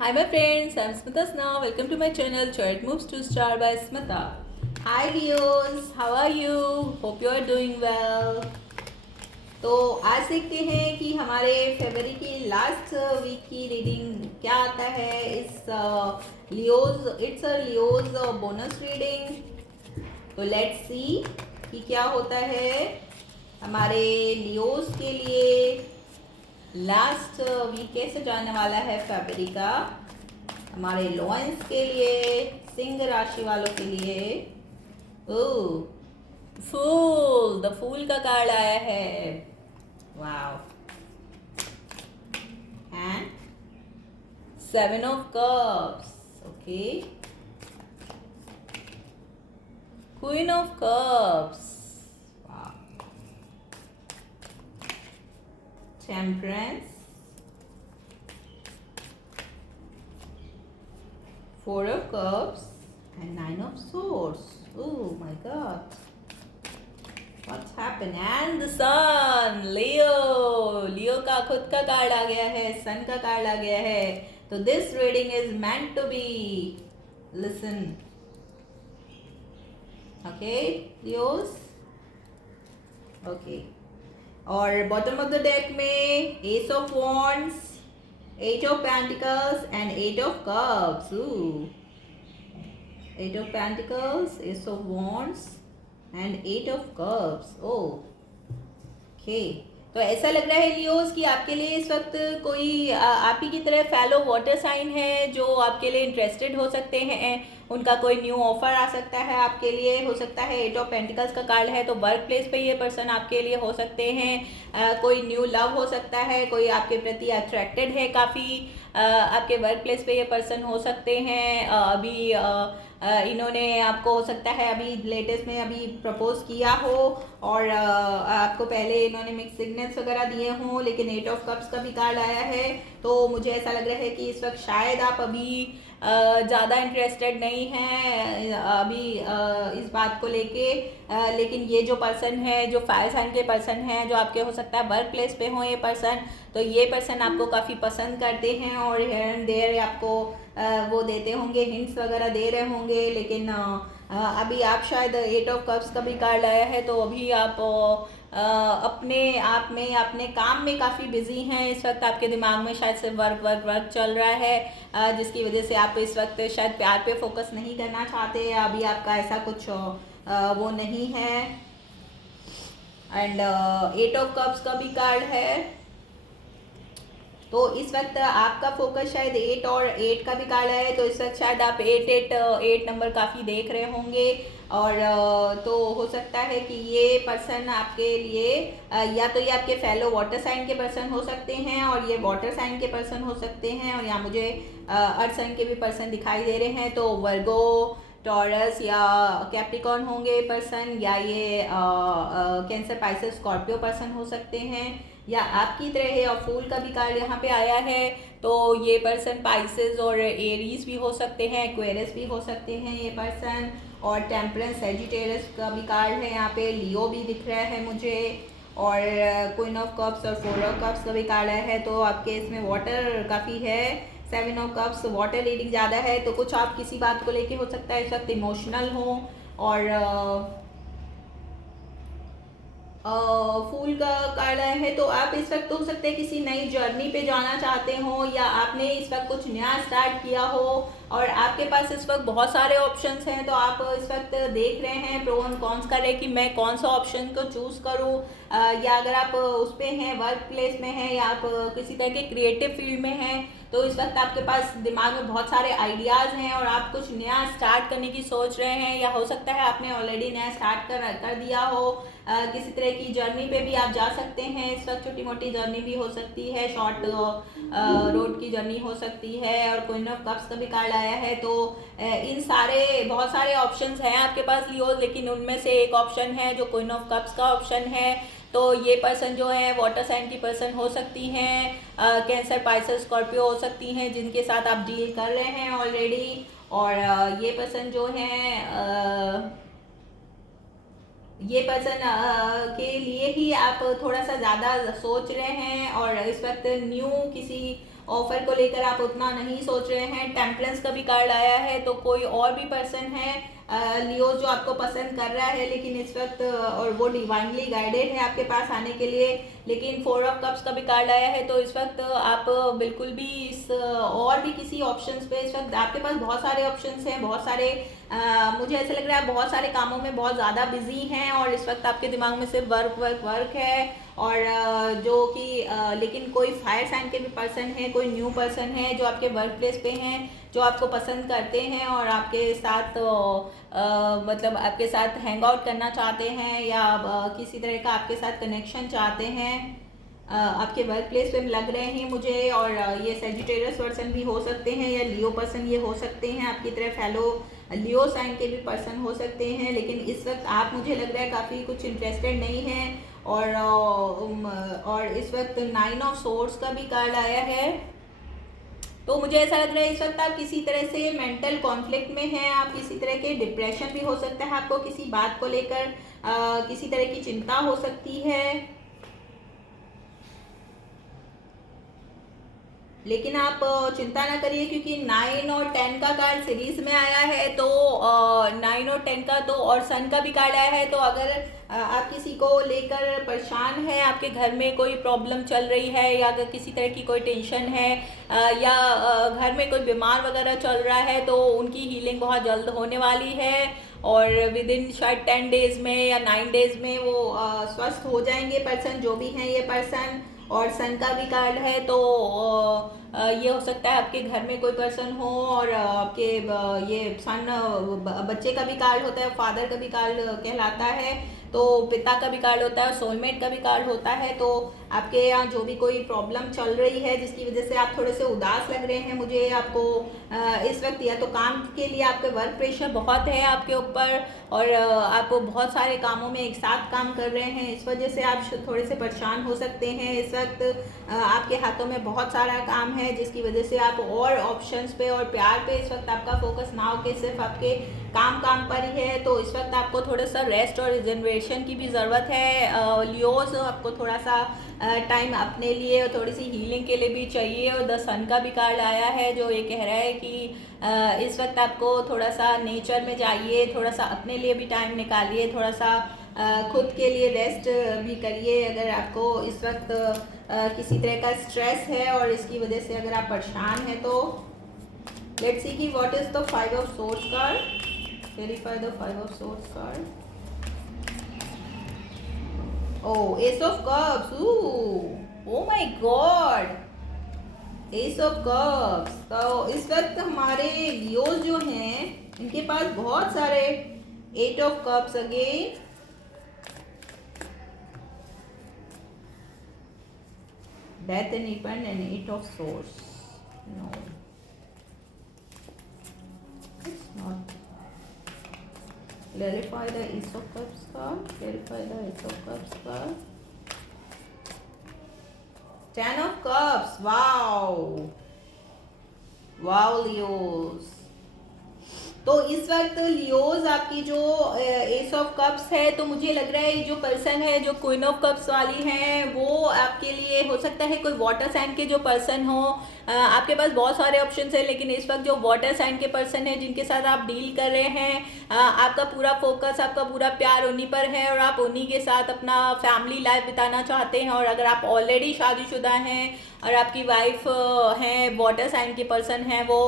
Hi my friends, I'm Smita Sna. Welcome to my channel Chart Moves to Star by Smita. Hi Leos, how are you? Hope you are doing well. तो आज देखते हैं कि हमारे फरवरी की last week की reading क्या आता है इस Leos it's a Leos bonus reading. तो लेट्स सी कि क्या होता है हमारे लियोज के लिए लास्ट वीक कैसे जाने वाला है फरवरी का हमारे लॉयंस के लिए, सिंह राशि वालों के लिए। ओह, फूल, द फूल का कार्ड आया है। Wow. And seven of cups. Okay, queen of cups. Temperance, Four of Cups and Nine of Swords. Oh my God. What's happened? And the Sun, Leo. Leo का खुद का कार्ड आ गया है, Sun का card आ गया है. तो this reading is meant to be. Listen. Okay, Leos. Okay. और बॉटम ऑफ द डेक में Ace of Wands, Eight of Pentacles and Eight of Cups. Ooh. Eight of Pentacles, Ace of Wands and Eight of Cups. Oh, okay. तो ऐसा लग रहा है Leos कि आपके लिए इस वक्त कोई आप ही की तरह फैलो वाटर साइन है जो आपके लिए इंटरेस्टेड हो सकते हैं। उनका कोई न्यू ऑफर आ सकता है आपके लिए, हो सकता है एट ऑफ पेंटिकल्स का कार्ड है तो वर्क प्लेस पे ये पर्सन आपके लिए हो सकते हैं। कोई न्यू लव हो सकता है, कोई आपके प्रति अट्रैक्टेड है काफ़ी। आपके वर्क प्लेस पे ये पर्सन हो सकते हैं। अभी इन्होंने आपको हो सकता है अभी लेटेस्ट में अभी प्रपोज किया हो और आपको पहले इन्होंने मिक्स सिग्नल्स वगैरह दिए हों, लेकिन एट ऑफ कप्स का भी कार्ड आया है। तो मुझे ऐसा लग रहा है कि इस वक्त शायद आप अभी ज़्यादा इंटरेस्टेड नहीं हैं अभी इस बात को लेके। लेकिन ये जो पर्सन है, जो फायर साइन के पर्सन हैं, जो आपके हो सकता है वर्क प्लेस पे हो ये पर्सन, तो ये पर्सन आपको काफ़ी पसंद करते हैं और हेयर एंड देयर आपको वो देते होंगे, हिंट्स वगैरह दे रहे होंगे। लेकिन अभी आप शायद एट ऑफ कप्स का भी कार्ड आया है तो अभी आप अपने आप में, अपने काम में काफ़ी बिजी हैं इस वक्त। आपके दिमाग में शायद सिर्फ वर्क वर्क वर्क चल रहा है, जिसकी वजह से आप इस वक्त शायद प्यार पे फोकस नहीं करना चाहते। अभी आपका ऐसा कुछ वो नहीं है। एंड एट ऑफ कप्स का भी कार्ड है। तो इस वक्त आपका फोकस शायद एट और एट का भी कार्ड है तो इस वक्त शायद आप एट नंबर काफ़ी देख रहे होंगे। और तो हो सकता है कि ये पर्सन आपके लिए या तो ये आपके फेलो वाटर साइन के पर्सन हो सकते हैं और ये वाटर साइन के पर्सन हो सकते हैं, और यहाँ मुझे अर्थ साइन के भी पर्सन दिखाई दे रहे हैं। तो वर्गो, टॉरस या कैप्रिकॉर्न होंगे पर्सन, या ये कैंसर, पाइसेस, स्कॉर्पियो पर्सन हो सकते हैं, या आपकी तरह है। और फूल का भी कार्ड यहाँ पे आया है तो ये पर्सन पाइसेस और एरीज भी हो सकते हैं, एक्वेरियस भी हो सकते हैं ये पर्सन। और टेम्परेंस, सेजिटेरियस का भी कार्ड है यहाँ पे, लियो भी दिख रहा है मुझे, और क्वीन ऑफ कप्स और फोर ऑफ कप्स का भी कार्ड आया है। तो आपके इसमें वाटर काफ़ी है, seven of cups, water reading ज़्यादा है। तो कुछ आप किसी बात को लेके हो सकता है इस वक्त इमोशनल हो। और फूल का कार्ड आया है तो आप इस वक्त हो सकते हैं किसी नई जर्नी पे जाना चाहते हो, या आपने इस वक्त कुछ नया स्टार्ट किया हो और आपके पास इस वक्त बहुत सारे ऑप्शंस हैं। तो आप इस वक्त देख रहे हैं प्रो एंड कॉन्स कर रहे हैं कि मैं कौन सा ऑप्शन को चूज़ करूं। या अगर आप उस पर हैं, वर्क प्लेस में हैं, या आप किसी तरह के क्रिएटिव फील्ड में हैं, तो इस वक्त आपके पास दिमाग में बहुत सारे आइडियाज़ हैं और आप कुछ नया स्टार्ट करने की सोच रहे हैं। या हो सकता है आपने ऑलरेडी नया स्टार्ट कर दिया हो। किसी तरह की जर्नी पे भी आप जा सकते हैं इस वक्त। छोटी मोटी जर्नी भी हो सकती है, शॉर्ट रोड की जर्नी हो सकती है। और क्वीन ऑफ कप्स का भी कार्ड आया है। तो इन सारे बहुत सारे ऑप्शंस हैं आपके पास लियोज, लेकिन उनमें से एक ऑप्शन है जो क्वीन ऑफ कप्स का ऑप्शन है। तो ये पर्सन जो है वाटर साइन की पर्सन हो सकती हैं, कैंसर, पाइसेस, स्कॉर्पियो हो सकती हैं जिनके साथ आप डील कर रहे हैं ऑलरेडी। और ये पर्सन जो है ये पर्सन के लिए ही आप थोड़ा सा ज़्यादा सोच रहे हैं और इस वक्त न्यू किसी ऑफर को लेकर आप उतना नहीं सोच रहे हैं। टेम्परेंस का भी कार्ड आया है, तो कोई और भी पर्सन है लियो जो आपको पसंद कर रहा है, लेकिन इस वक्त और वो डिवाइनली गाइडेड है आपके पास आने के लिए। लेकिन 4 ऑफ कप्स का भी कार्ड आया है, तो इस वक्त आप बिल्कुल भी इस और भी किसी ऑप्शंस पे, इस वक्त आपके पास बहुत सारे ऑप्शंस हैं, बहुत सारे मुझे ऐसा लग रहा है बहुत सारे कामों में बहुत ज़्यादा बिजी हैं, और इस वक्त आपके दिमाग में सिर्फ वर्क वर्क वर्क है। और जो कि लेकिन कोई फायर साइन के भी पर्सन है, कोई न्यू पर्सन है जो आपके वर्क प्लेस पे हैं, जो आपको पसंद करते हैं और आपके साथ मतलब आपके साथ हैंग आउट करना चाहते हैं, या किसी तरह का आपके साथ कनेक्शन चाहते हैं। आपके वर्क प्लेस पे लग रहे हैं मुझे, और ये सेजिटेरियस पर्सन भी हो सकते हैं, या लियो पर्सन ये हो सकते हैं, आपकी तरह फेलो लियो साइन के भी पर्सन हो सकते हैं। लेकिन इस वक्त आप, मुझे लग रहा है, काफ़ी कुछ इंटरेस्टेड नहीं हैं। और इस वक्त 9 ऑफ सोर्ड्स का भी कार्ड आया है, तो मुझे ऐसा लग रहा है इस वक्त आप किसी तरह से मेंटल कॉन्फ्लिक्ट में हैं। आप किसी तरह के डिप्रेशन भी हो सकता है, आपको किसी बात को लेकर किसी तरह की चिंता हो सकती है। लेकिन आप चिंता ना करिए, क्योंकि 9 और 10 का कार्ड सीरीज में आया है, तो 9 और 10 का तो, और सन का भी कार्ड आया है। तो अगर आप किसी को लेकर परेशान है, आपके घर में कोई प्रॉब्लम चल रही है, या अगर किसी तरह की कोई टेंशन है, या घर में कोई बीमार वगैरह चल रहा है, तो उनकी हीलिंग बहुत जल्द होने वाली है, और विद इन शायद 10 डेज में या 9 डेज में वो स्वस्थ हो जाएंगे पर्सन, जो भी हैं ये पर्सन। और सन का भी कार्ड है, तो ये हो सकता है आपके घर में कोई पर्सन हो, और आपके ये सन बच्चे का भी कार्ड होता है, फादर का भी कार्ड कहलाता है, तो पिता का भी कार्ड होता है, सोलमेट का भी कार्ड होता है। तो आपके यहाँ जो भी कोई प्रॉब्लम चल रही है जिसकी वजह से आप थोड़े से उदास लग रहे हैं, मुझे आपको इस वक्त, या तो काम के लिए आपके वर्क प्रेशर बहुत है आपके ऊपर, और आप बहुत सारे कामों में एक साथ काम कर रहे हैं, इस वजह से आप थोड़े से परेशान हो सकते हैं। इस वक्त आपके हाथों में बहुत सारा काम है, जिसकी वजह से आप और ऑप्शंस पे और प्यार पे इस वक्त आपका फोकस ना हो के सिर्फ आपके काम पर ही है। तो इस वक्त आपको थोड़ा सा रेस्ट और रिजनरेशन की भी ज़रूरत है लियोस, आपको थोड़ा सा टाइम अपने लिए और थोड़ी सी हीलिंग के लिए भी चाहिए। और द सन का भी कार्ड आया है, जो ये कह रहा है कि इस वक्त आपको थोड़ा सा नेचर में जाइए, थोड़ा सा अपने लिए भी टाइम निकालिए, थोड़ा सा खुद के लिए रेस्ट भी करिए। अगर आपको इस वक्त किसी तरह का स्ट्रेस है और इसकी वजह से अगर आप परेशान हैं, तो लेट्स सी कि what is the 5 of swords card. Verify the 5 of swords card. Oh, Ace of Cups. Ooh, oh my God. Ace of Cups. तो इस वक्त हमारे लियोज जो हैं, इनके पास बहुत सारे 8 of Cups again, Death and Reaping and 8 of Swords. No, it's not. Clarify the Ace of Cups card. Clarify the Ace of Cups card. 10 of Cups. Wow. Wow, Leos. तो इस वक्त लियोज आपकी जो एस ऑफ कप्स है, तो मुझे लग रहा है जो पर्सन है जो क्वीन ऑफ कप्स वाली हैं, वो आपके लिए हो सकता है कोई वाटर साइन के जो पर्सन हो। आपके पास बहुत सारे ऑप्शंस हैं, लेकिन इस वक्त जो वाटर साइन के पर्सन है जिनके साथ आप डील कर रहे हैं, आपका पूरा फोकस, आपका पूरा प्यार उन्हीं पर है, और आप उन्हीं के साथ अपना फैमिली लाइफ बिताना चाहते हैं। और अगर आप ऑलरेडी शादीशुदा हैं और आपकी वाइफ हैं, वाटर साइन के पर्सन हैं वो,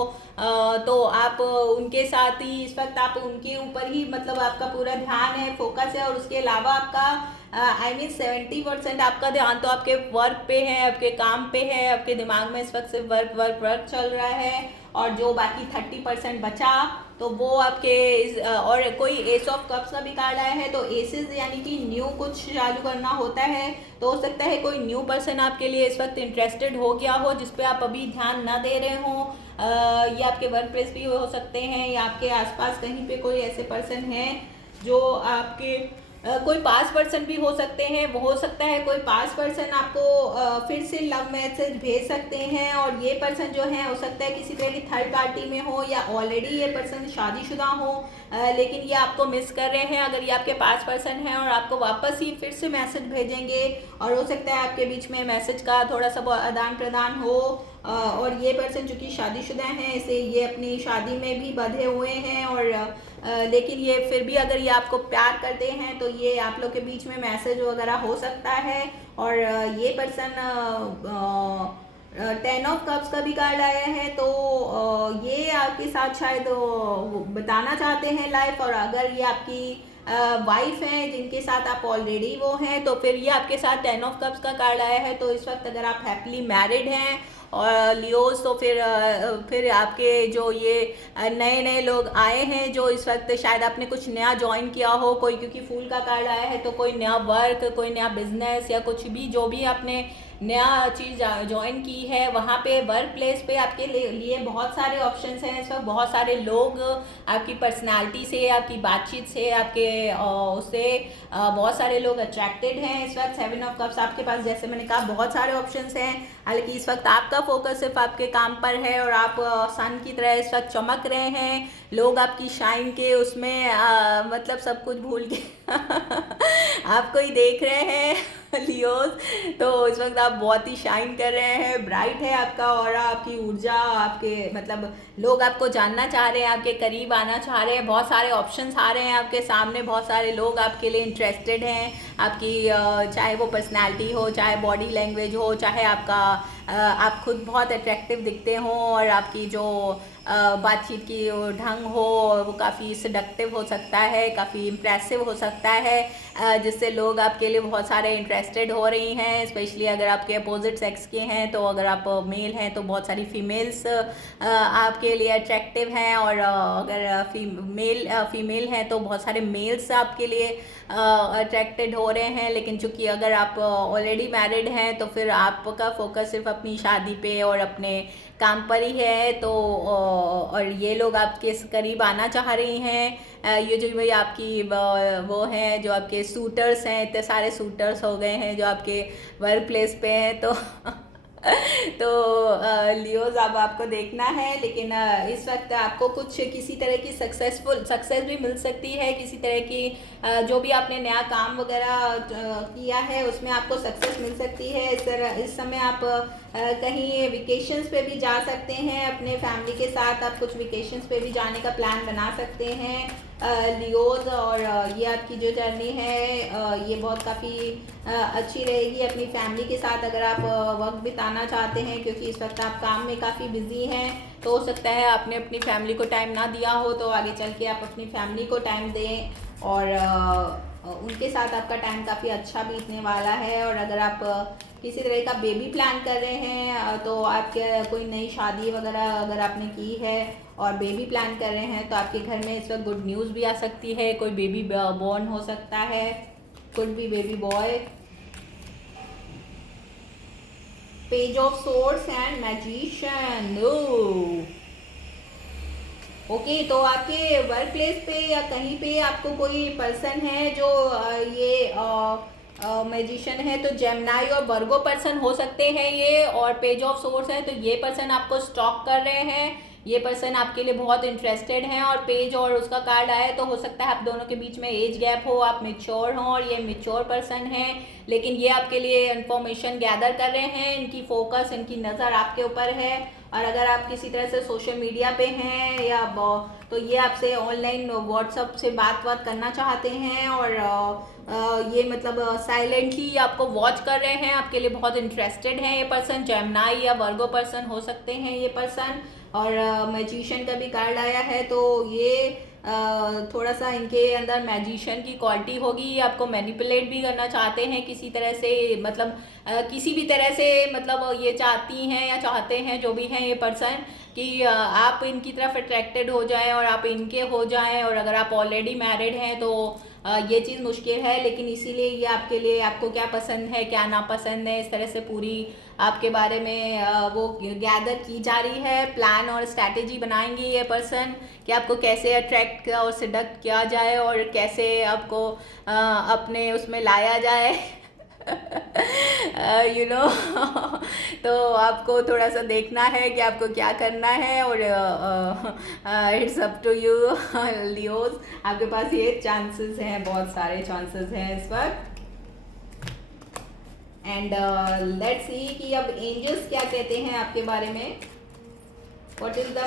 तो आप उनके साथ ही इस वक्त आप उनके ऊपर ही, मतलब आपका पूरा ध्यान है, फोकस है। और उसके अलावा आपका आई मीन 70% आपका ध्यान तो आपके वर्क पे है, आपके काम पे है, आपके दिमाग में इस वक्त सिर्फ वर्क वर्क वर्क चल रहा है। और जो बाकी 30% बचा, तो वो आपके और कोई एस ऑफ कप्स का भी कार्ड आया है, तो एसेस यानी कि न्यू कुछ चालू करना होता है। तो हो सकता है कोई न्यू पर्सन आपके लिए इस वक्त इंटरेस्टेड हो गया हो, जिस पे आप अभी ध्यान ना दे रहे हो। ये आपके वर्क प्लेस भी हो सकते हैं, या आपके आसपास कहीं पे कोई ऐसे पर्सन हैं जो आपके कोई पास पर्सन भी हो सकते हैं। वो हो सकता है कोई पास पर्सन आपको फिर से लव मैसेज भेज सकते हैं, और ये पर्सन जो है हो सकता है किसी तरह की थर्ड पार्टी में हो, या ऑलरेडी ये पर्सन शादीशुदा हो, लेकिन ये आपको मिस कर रहे हैं। अगर ये आपके पास पर्सन है और आपको वापस ही फिर से मैसेज भेजेंगे, और हो सकता है आपके बीच में मैसेज का थोड़ा सा आदान प्रदान हो, और ये पर्सन जो कि शादीशुदा हैं, इसे ये अपनी शादी में भी बंधे हुए हैं और लेकिन ये फिर भी अगर ये आपको प्यार करते हैं तो ये आप लोग के बीच में मैसेज वगैरह हो सकता है। और ये पर्सन 10 ऑफ कप्स का भी कार्ड आया है, तो ये आपके साथ शायद बताना चाहते हैं लाइफ। और अगर ये आपकी वाइफ हैं जिनके साथ आप ऑलरेडी वो हैं, तो फिर ये आपके साथ 10 ऑफ कप्स का कार्ड आया है। तो इस वक्त अगर आप हैप्पीली मैरिड हैं और लियोस, तो फिर आपके जो ये नए नए लोग आए हैं, जो इस वक्त शायद आपने कुछ नया ज्वाइन किया हो कोई, क्योंकि फूल का कार्ड आया है, तो कोई नया वर्क, कोई नया बिजनेस या कुछ भी जो भी आपने नया चीज़ ज्वाइन की है, वहाँ पे वर्क प्लेस पे आपके लिए बहुत सारे ऑप्शंस हैं इस वक्त। बहुत सारे लोग आपकी पर्सनालिटी से, आपकी बातचीत से, आपके उससे बहुत सारे लोग अट्रैक्टेड हैं इस वक्त। 7 ऑफ कप्स आपके पास, जैसे मैंने कहा, बहुत सारे ऑप्शंस हैं। हालांकि इस वक्त आपका फोकस सिर्फ आपके काम पर है और आप सन की तरह इस वक्त चमक रहे हैं। लोग आपकी शाइन के उसमें मतलब सब कुछ भूल के आपको ही देख रहे हैं लियोस। तो इस वक्त आप बहुत ही शाइन कर रहे हैं, ब्राइट है आपका ऑरा, आपकी ऊर्जा, आपके मतलब लोग आपको जानना चाह रहे हैं, आपके करीब आना चाह रहे हैं। बहुत सारे ऑप्शंस आ रहे हैं आपके सामने, बहुत सारे लोग आपके लिए इंटरेस्टेड हैं। आपकी चाहे वो पर्सनालिटी हो, चाहे बॉडी लैंग्वेज हो, चाहे आपका आप खुद बहुत अट्रैक्टिव दिखते हो और आपकी जो बातचीत की ढंग हो वो काफ़ी सडक्टिव हो सकता है, काफ़ी इम्प्रेसिव हो सकता है, जिससे लोग आपके लिए बहुत सारे इंटरेस्टेड हो रही हैं। स्पेशली अगर आपके अपोजिट सेक्स के हैं, तो अगर आप मेल हैं तो बहुत सारी फीमेल्स आपके लिए अट्रैक्टिव हैं, और अगर फीमेल हैं तो बहुत सारे मेल्स आपके लिए अट्रैक्टेड हो रहे हैं। लेकिन चूंकि अगर आप ऑलरेडी मैरिड हैं तो फिर आपका फोकस सिर्फ अपनी शादी पे और अपने काम पर ही है। तो और ये लोग आपके करीब आना चाह रही हैं। ये जो भाई आपकी वो हैं, जो आपके सूटर्स हैं, इतने सारे सूटर्स हो गए हैं जो आपके वर्क प्लेस पे हैं। तो तो लियोज अब आपको देखना है, लेकिन इस वक्त आपको कुछ किसी तरह की सक्सेस भी मिल सकती है। किसी तरह की जो भी आपने नया काम वगैरह किया है उसमें आपको सक्सेस मिल सकती है। इस समय आप कहीं वेकेशंस पे भी जा सकते हैं अपने फैमिली के साथ। आप कुछ वेकेशंस पे भी जाने का प्लान बना सकते हैं लियोज। और ये आपकी जो जर्नी है ये बहुत काफ़ी अच्छी रहेगी अपनी फैमिली के साथ अगर आप वक्त बिताना चाहते हैं, क्योंकि इस वक्त आप काम में काफ़ी बिजी हैं। तो हो सकता है आपने अपनी फैमिली को टाइम ना दिया हो, तो आगे चल के आप अपनी फैमिली को टाइम दें और उनके साथ आपका टाइम काफ़ी अच्छा बीतने वाला है। और अगर आप किसी तरह का बेबी प्लान कर रहे हैं, तो आपके कोई नई शादी वगैरह अगर आपने की है और बेबी प्लान कर रहे हैं, तो आपके घर में इस वक्त गुड न्यूज़ भी आ सकती है। कोई बेबी बॉर्न हो सकता है, could be baby boy. Page of swords and magician. Okay, तो आपके वर्क प्लेस पे या कहीं पे आपको कोई पर्सन है जो ये मैजिशियन है, तो जेमिनी और वर्गो पर्सन हो सकते हैं ये। और पेज ऑफ सोर्स है, तो ये पर्सन आपको स्टॉक कर रहे हैं, ये पर्सन आपके लिए बहुत इंटरेस्टेड हैं। और पेज और उसका कार्ड आया, तो हो सकता है आप दोनों के बीच में एज गैप हो, आप मेच्योर हों और ये मेच्योर पर्सन हैं। लेकिन ये आपके लिए इंफॉर्मेशन गैदर कर रहे हैं, इनकी फोकस, इनकी नज़र आपके ऊपर है। और अगर आप किसी तरह से सोशल मीडिया पे हैं या तो ये आपसे ऑनलाइन व्हाट्सअप से बात करना चाहते हैं और ये मतलब साइलेंटली आपको वॉच कर रहे हैं, आपके लिए बहुत इंटरेस्टेड हैं ये पर्सन। जेमिनी या वर्गो पर्सन हो सकते हैं ये पर्सन। और मैजिशियन का भी कार्ड आया है, तो ये थोड़ा सा इनके अंदर मैजिशियन की क्वालिटी होगी। ये आपको मैनिपुलेट भी करना चाहते हैं किसी तरह से, मतलब किसी भी तरह से, मतलब ये चाहती हैं या चाहते हैं जो भी हैं ये पर्सन कि आप इनकी तरफ अट्रैक्टेड हो जाएं और आप इनके हो जाएं। और अगर आप ऑलरेडी मैरिड हैं तो ये चीज़ मुश्किल है, लेकिन इसीलिए ये आपके लिए, आपको क्या पसंद है क्या नापसंद है, इस तरह से पूरी आपके बारे में वो गैदर की जा रही है। प्लान और स्ट्रैटेजी बनाएंगे ये पर्सन कि आपको कैसे अट्रैक्ट और सेडक्ट किया जाए और कैसे आपको अपने उसमें लाया जाए यू नो तो आपको थोड़ा सा देखना है कि आपको क्या करना है। और it's up to you Leos, आपके पास ये चांसेस हैं, बहुत सारे चांसेस हैं इस वक्त। एंड लेट्स सी कि अब एंजल्स क्या कहते हैं आपके बारे में. What is the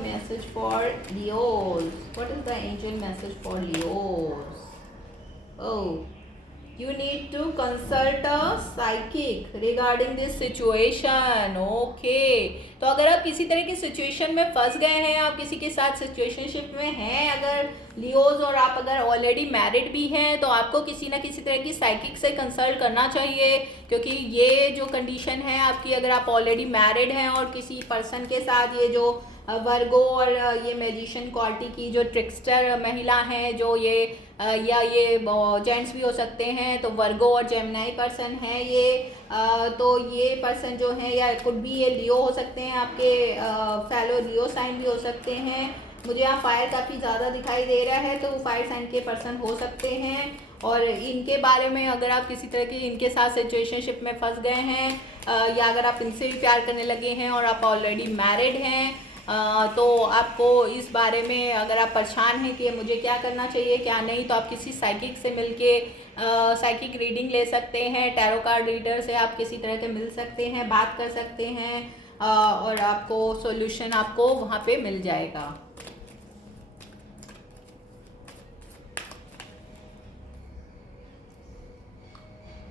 message for Leos? What is the angel message for Leos? Oh, you need to consult a psychic regarding this situation. Okay. तो अगर आप किसी तरह की सिचुएशन में फंस गए हैं, आप किसी के साथ सिचुएशनशिप में हैं अगर लियोज, और आप अगर ऑलरेडी मैरिड भी हैं, तो आपको किसी ना किसी तरह की साइकिक से कंसल्ट करना चाहिए. क्योंकि ये जो कंडीशन है आपकी, अगर आप ऑलरेडी मैरिड हैं और किसी पर्सन के साथ ये जो वर्गो और ये मैजिशियन क्वालिटी की जो ट्रिक्स्टर महिला हैं, जो ये या ये जेंट्स भी हो सकते हैं, तो वर्गो और जेमिनाई पर्सन है ये. तो ये पर्सन जो है, या कुड भी ये लियो हो सकते हैं, आपके फेलो लियो साइन भी हो सकते हैं. मुझे यहाँ फायर काफ़ी ज़्यादा दिखाई दे रहा है, तो फायर साइन के पर्सन हो सकते हैं. और इनके बारे में अगर आप किसी तरह की इनके साथ सिचुएशनशिप में फंस गए हैं, या अगर आप इनसे भी प्यार करने लगे हैं और आप ऑलरेडी मैरिड हैं, तो आपको इस बारे में अगर आप परेशान हैं कि मुझे क्या करना चाहिए क्या नहीं, तो आप किसी साइकिक से मिलके साइकिक रीडिंग ले सकते हैं. टैरो कार्ड रीडर से आप किसी तरह के मिल सकते हैं, बात कर सकते हैं, और आपको सॉल्यूशन आपको वहाँ पे मिल जाएगा.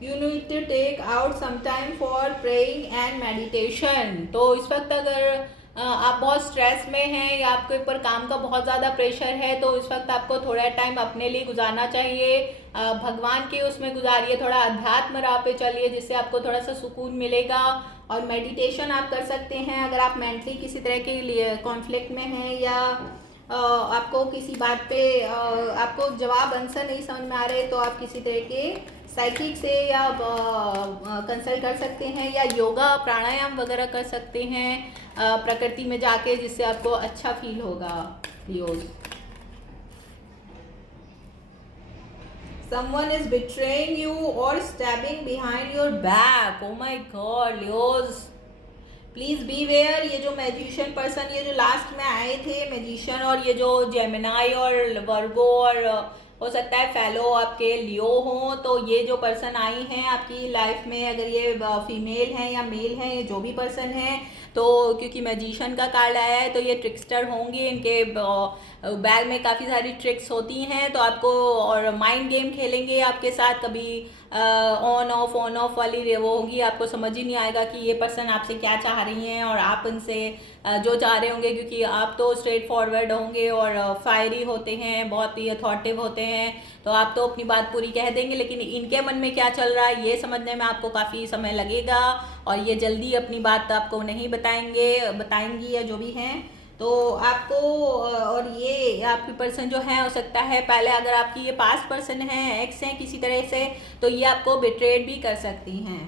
You need to take out some time for praying and meditation. तो इस वक्त अगर आप बहुत स्ट्रेस में हैं या आपके ऊपर काम का बहुत ज़्यादा प्रेशर है, तो इस वक्त आपको थोड़ा टाइम अपने लिए गुजारना चाहिए. भगवान के उसमें गुजारिए, थोड़ा अध्यात्म राह पे चलिए, जिससे आपको थोड़ा सा सुकून मिलेगा. और मेडिटेशन आप कर सकते हैं अगर आप मेंटली किसी तरह के लिए कॉन्फ्लिक्ट में हैं, या आपको किसी बात पे आपको जवाब आंसर नहीं समझ में आ रहे, तो आप किसी तरह के साइकिक से या कंसल्ट कर सकते हैं, या योगा प्राणायाम वगैरह कर सकते हैं प्रकृति में जाके, जिससे आपको अच्छा फील होगा. Leos, someone is betraying you or stabbing behind your back. Oh my God, Leos, please beware. ये जो मैजिशियन पर्सन, ये जो लास्ट में आए थे मैजिशियन, और ये जो जेमिनाई और वर्गो और हो सकता है फेलो आपके लियो हों, तो ये जो पर्सन आई हैं आपकी लाइफ में, अगर ये फीमेल हैं या मेल हैं, ये जो भी पर्सन हैं, तो क्योंकि मैजिशियन का कार्ड आया है, तो ये ट्रिक्स्टर होंगे. इनके बैग में काफ़ी सारी ट्रिक्स होती हैं, तो आपको और माइंड गेम खेलेंगे आपके साथ. कभी ऑन ऑफ वाली वो होगी, आपको समझ ही नहीं आएगा कि ये पर्सन आपसे क्या चाह रही हैं और आप इनसे जो चाह रहे होंगे, क्योंकि आप तो स्ट्रेट फॉरवर्ड होंगे और फायरी होते हैं, बहुत ही अथॉरिटिव होते हैं, तो आप तो अपनी बात पूरी कह देंगे. लेकिन इनके मन में क्या चल रहा है ये समझने में आपको काफ़ी समय लगेगा, और ये जल्दी अपनी बात आपको नहीं बताएंगी या जो भी हैं. तो आपको, और ये आपकी पर्सन जो है, हो सकता है पहले अगर आपकी ये पास्ट पर्सन है, एक्स हैं किसी तरह से, तो ये आपको बिट्रेड भी कर सकती हैं.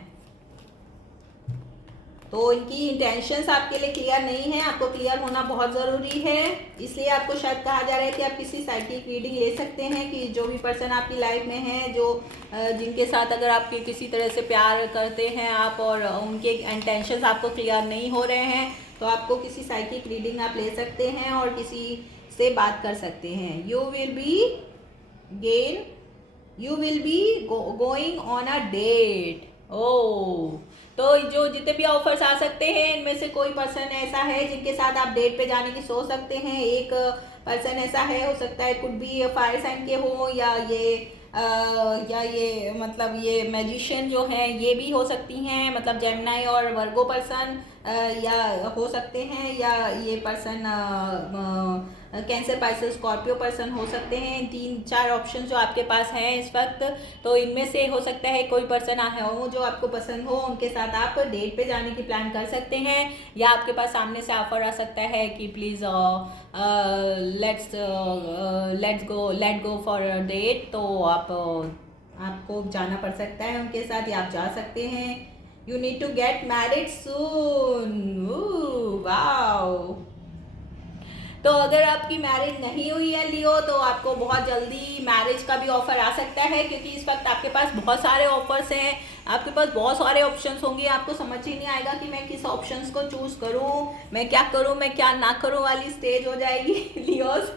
तो इनकी इंटेंशंस आपके लिए क्लियर नहीं है, आपको क्लियर होना बहुत ज़रूरी है. इसलिए आपको शायद कहा जा रहा है कि आप किसी साइकिक रीडिंग ले सकते हैं कि जो भी पर्सन आपकी लाइफ में है, जो जिनके साथ अगर आपके किसी तरह से प्यार करते हैं आप, और उनके इंटेंशंस आपको क्लियर नहीं हो रहे हैं, तो आपको किसी साइकिक रीडिंग आप ले सकते हैं और किसी से बात कर सकते हैं. You will be going on a date. Oh, तो जो जितने भी ऑफर्स आ सकते हैं, इनमें से कोई पर्सन ऐसा है जिनके साथ आप डेट पे जाने की सोच सकते हैं. एक पर्सन ऐसा है, हो सकता है कुड भी फायर साइन के हो, या ये मतलब ये मैजिशियन जो है ये भी हो सकती हैं, मतलब जेमिनाई और वर्गो पर्सन या हो सकते हैं, या ये person cancer, Pisces, Scorpio person हो सकते हैं. 3-4 ऑप्शन जो आपके पास हैं इस वक्त, तो इनमें से हो सकता है कोई पर्सन हो जो आपको पसंद हो, उनके साथ आप डेट पे जाने की प्लान कर सकते हैं, या आपके पास सामने से ऑफर आ सकता है कि please let go for a date. तो आपको जाना पड़ सकता है उनके साथ, या आप जा सकते हैं. You need to get married soon. Wow. तो अगर आपकी मैरिज नहीं हुई है लियो, तो आपको बहुत जल्दी मैरिज का भी ऑफर आ सकता है, क्योंकि इस वक्त आपके पास बहुत सारे ऑफर्स हैं, आपके पास बहुत सारे ऑप्शंस होंगे. आपको समझ ही नहीं आएगा कि मैं किस ऑप्शंस को चूज़ करूं, मैं क्या करूं, मैं क्या ना करूं वाली स्टेज हो जाएगी लियोस.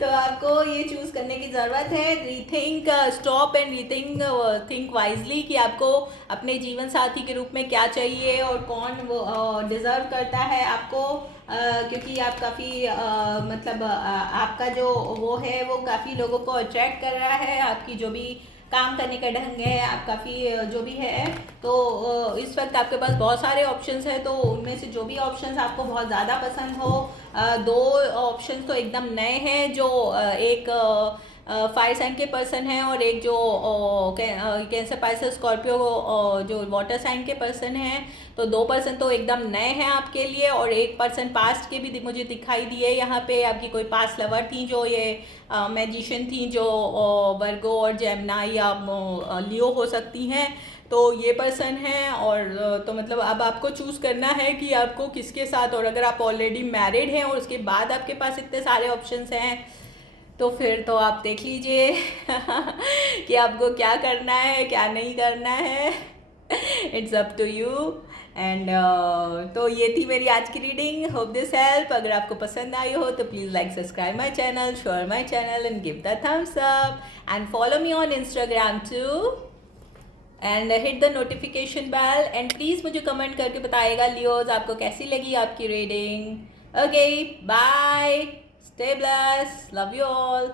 तो आपको ये चूज करने की ज़रूरत है, rethink, stop and rethink, think wisely कि आपको अपने जीवन साथी के रूप में क्या चाहिए और कौन वो डिज़र्व करता है आपको, क्योंकि आप काफ़ी मतलब आपका जो वो है वो काफ़ी लोगों को अट्रैक्ट कर रहा है, आपकी जो भी काम करने का ढंग है, आप काफ़ी जो भी है, तो इस वक्त आपके पास बहुत सारे ऑप्शंस हैं, तो उनमें से जो भी ऑप्शंस आपको बहुत ज़्यादा पसंद हो, दो ऑप्शंस तो एकदम नए हैं, जो एक फायर साइन के पर्सन है और एक जो कैंसर, पाइसेस, स्कॉर्पियो जो वाटर साइन के पर्सन हैं, तो दो पर्सन तो एकदम नए हैं आपके लिए, और एक पर्सन पास्ट के भी मुझे दिखाई दिए यहाँ पे, आपकी कोई पास्ट लवर थी जो ये मैजिशियन थी, जो वर्गो और जेमिनी या लियो हो सकती हैं, तो ये पर्सन है। और तो मतलब अब आपको चूज़ करना है कि आपको किसके साथ, और अगर आप ऑलरेडी मैरिड हैं और उसके बाद आपके पास इतने सारे ऑप्शंस हैं, तो फिर तो आप देख लीजिए कि आपको क्या करना है क्या नहीं करना है। It's up to you. And तो ये थी मेरी आज की रीडिंग, होप दिस हेल्प। अगर आपको पसंद आई हो तो please like, subscribe my channel, share my channel and give the thumbs up, and follow me on Instagram too, and hit the notification bell, and please मुझे कमेंट करके बताइएगा Leos आपको कैसी लगी आपकी reading. Okay, bye, stay blessed, love you all.